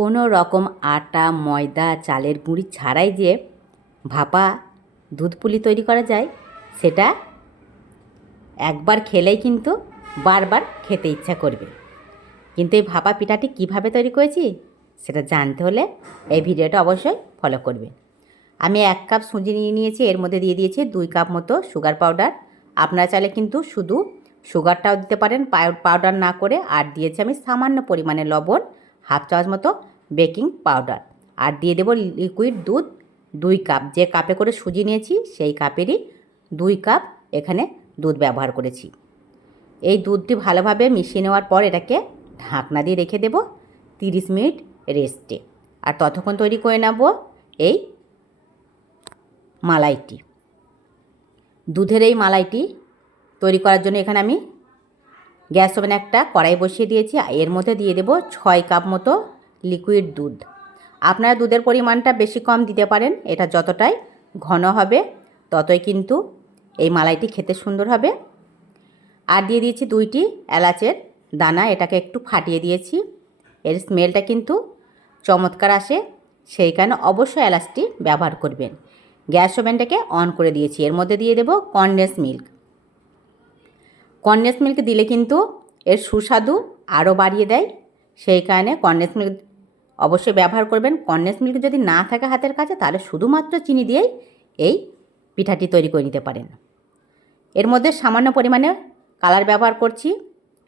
কোনো রকম আটা ময়দা চালের গুঁড়ি ছাড়াই যে ভাপা দুধ পুলি তৈরি করা যায়, সেটা একবার খেলেই কিন্তু বারবার খেতে ইচ্ছা করবে। কিন্তু এই ভাপা পিঠাটি কিভাবে তৈরি করেছি সেটা জানতে হলে এই ভিডিওটা অবশ্যই ফলো করবে। আমি 1 কাপ সুজি নিয়ে নিয়েছি, এর মধ্যে দিয়ে দিয়েছি 2 কাপ মতো সুগার পাউডার। আপনারা চাইলে কিন্তু শুধু সুগারটাও দিতে পারেন পাউডার না করে। আর দিয়েছি আমি সামান্য পরিমাণে লবণ, 1/2 চামচ মতো বেকিং পাউডার, আর দিয়ে দেবো লিকুইড দুধ 2 কাপ। যে কাপে করে সুজি নিয়েছি সেই কাপেরই 2 কাপ এখানে দুধ ব্যবহার করেছি। এই দুধটি ভালোভাবে মিশিয়ে নেওয়ার পর এটাকে ঢাকনা দিয়ে রেখে দেব 30 মিনিট রেস্টে। আর ততক্ষণ তৈরি করে নেব এই মালাইটি। দুধের এই মালাইটি তৈরি করার জন্য এখানে আমি গ্যাস ওভেনে একটা কড়াই বসিয়ে দিয়েছি। এর মধ্যে দিয়ে দেব 6 কাপ মতো লিকুইড দুধ। আপনারা দুধের পরিমাণটা বেশি কম দিতে পারেন, এটা যতটাই ঘন হবে ততই কিন্তু এই মালাইটি খেতে সুন্দর হবে। আর দিয়ে দিয়েছি 2টি এলাচের দানা, এটাকে একটু ফাটিয়ে দিয়েছি। এর স্মেলটা কিন্তু চমৎকার আসে, সেই কারণে অবশ্যই এলাচটি ব্যবহার করবেন। গ্যাস ওভেনটাকে অন করে দিয়েছি। এর মধ্যে দিয়ে দেব কনডেন্স মিল্ক। কনডেন্স মিল্ক দিলে কিন্তু এর সুস্বাদু আরও বাড়িয়ে দেয়, সেই কারণে কনডেন্স মিল্ক অবশ্যই ব্যবহার করবেন। কনডেন্স মিল্ক যদি না থাকে হাতের কাছে তাহলে শুধুমাত্র চিনি দিয়েই এই পিঠাটি তৈরি করে নিতে পারেন। এর মধ্যে সামান্য পরিমাণে কালার ব্যবহার করছি।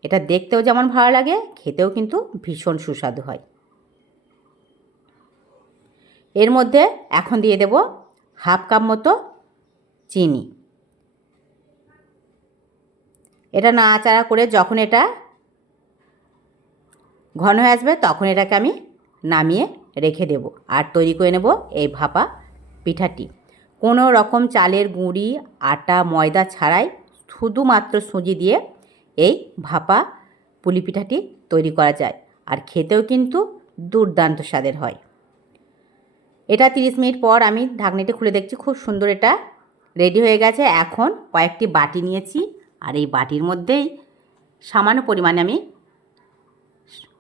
এটা দেখতেও যেমন ভালো লাগে, খেতেও কিন্তু ভীষণ সুস্বাদু হয়। এর মধ্যে এখন দিয়ে দেব 1/2 কাপ মতো চিনি। এটা নাড়াচাড়া করে যখন এটা ঘন হয়ে আসবে তখন এটাকে আমি নামিয়ে রেখে দেব। আর তৈরি করে নেব এই ভাপা পিঠাটি। কোনো রকম চালের গুঁড়ি আটা ময়দা ছাড়াই শুধুমাত্র সুজি দিয়ে এই ভাপা পুলি পিঠাটি তৈরি করা যায়, আর খেতেও কিন্তু দুর্দান্ত স্বাদের হয়। এটা 30 মিনিট পর আমি ঢাকনিটি খুলে দেখছি, খুব সুন্দর এটা রেডি হয়ে গেছে। এখন কয়েকটি বাটি নিয়েছি, আর এই বাটির মধ্যেই সামান্য পরিমাণে আমি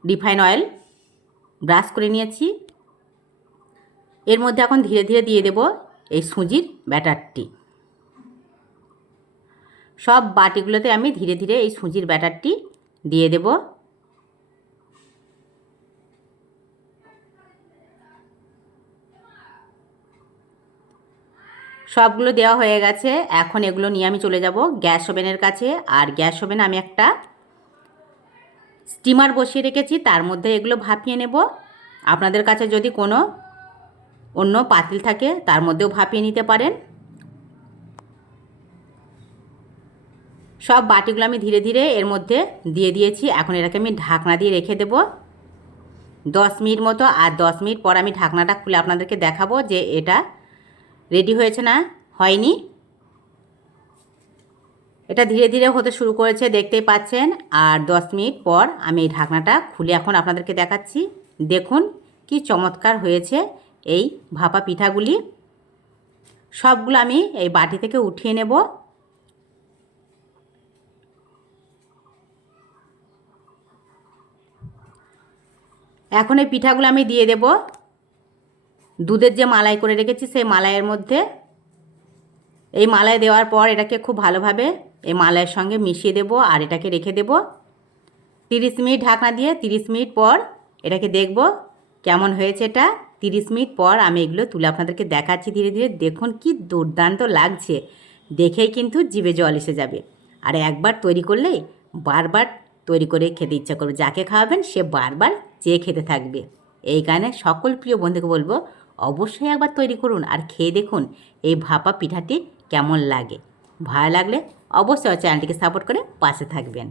রিফাইন অয়েল ব্রাশ করে নিয়েছি। এর মধ্যে এখন ধীরে ধীরে দিয়ে দেব এই সুজির ব্যাটারটি। সব বাটিগুলোতে আমি ধীরে ধীরে এই সুজির ব্যাটারটি দিয়ে দেব। সবগুলো দেওয়া হয়ে গেছে। এখন এগুলো নিয়ে আমি চলে যাব গ্যাস ওভেনের কাছে। আর গ্যাস ওভেনে আমি একটা স্টিমার বসিয়ে রেখেছি, তার মধ্যে এগুলো ভাপিয়ে নেব। আপনাদের কাছে যদি কোনো অন্য পাতিল থাকে তার মধ্যেও ভাপিয়ে নিতে পারেন। সব বাটিগুলো আমি ধীরে ধীরে এর মধ্যে দিয়ে দিয়েছি। এখন এটাকে আমি ঢাকনা দিয়ে রেখে দেব 10 মিনিট মতো। আর 10 মিনিট পর আমি ঢাকনাটা খুলে আপনাদেরকে দেখাবো যে এটা রেডি হয়েছে না হয়নি। এটা ধীরে ধীরে হতে শুরু করেছে, দেখতেই পাচ্ছেন। আর 10 মিনিট পর আমি এই ঢাকনাটা খুলে এখন আপনাদেরকে দেখাচ্ছি। দেখুন কি চমৎকার হয়েছে এই ভাপা পিঠাগুলি। সবগুলো আমি এই বাটি থেকে উঠিয়ে নেব। এখন এই পিঠাগুলো আমি দিয়ে দেব দুধের যে মালাই করে রেখেছি সেই মালাইয়ের মধ্যে। এই মালাই দেওয়ার পর এটাকে খুব ভালোভাবে এই মালাইয়ের সঙ্গে মিশিয়ে দেব, আর এটাকে রেখে দেব 30 মিনিট ঢাকনা দিয়ে। 30 মিনিট পর এটাকে দেখব কেমন হয়েছে। এটা 30 মিনিট পর আমি এগুলো তুলে আপনাদেরকে দেখাচ্ছি ধীরে ধীরে। দেখুন কি দুর্দান্ত লাগছে, দেখেই কিন্তু জিভে জল এসে যাবে। আর একবার তৈরি করলেই বারবার তৈরি করে খেতে ইচ্ছা করবে। যাকে খাওয়াবেন সে বারবার চেয়ে খেতে থাকবে। এই কারণে সকল প্রিয় বন্ধুকে বলবো অবশ্যই একবার তৈরি করুন আর খেয়ে দেখুন এই ভাপা পিঠাটি কেমন লাগে। ভালো লাগলে অবশ্যই চ্যানেলটিকে সাপোর্ট করে পাশে থাকবেন।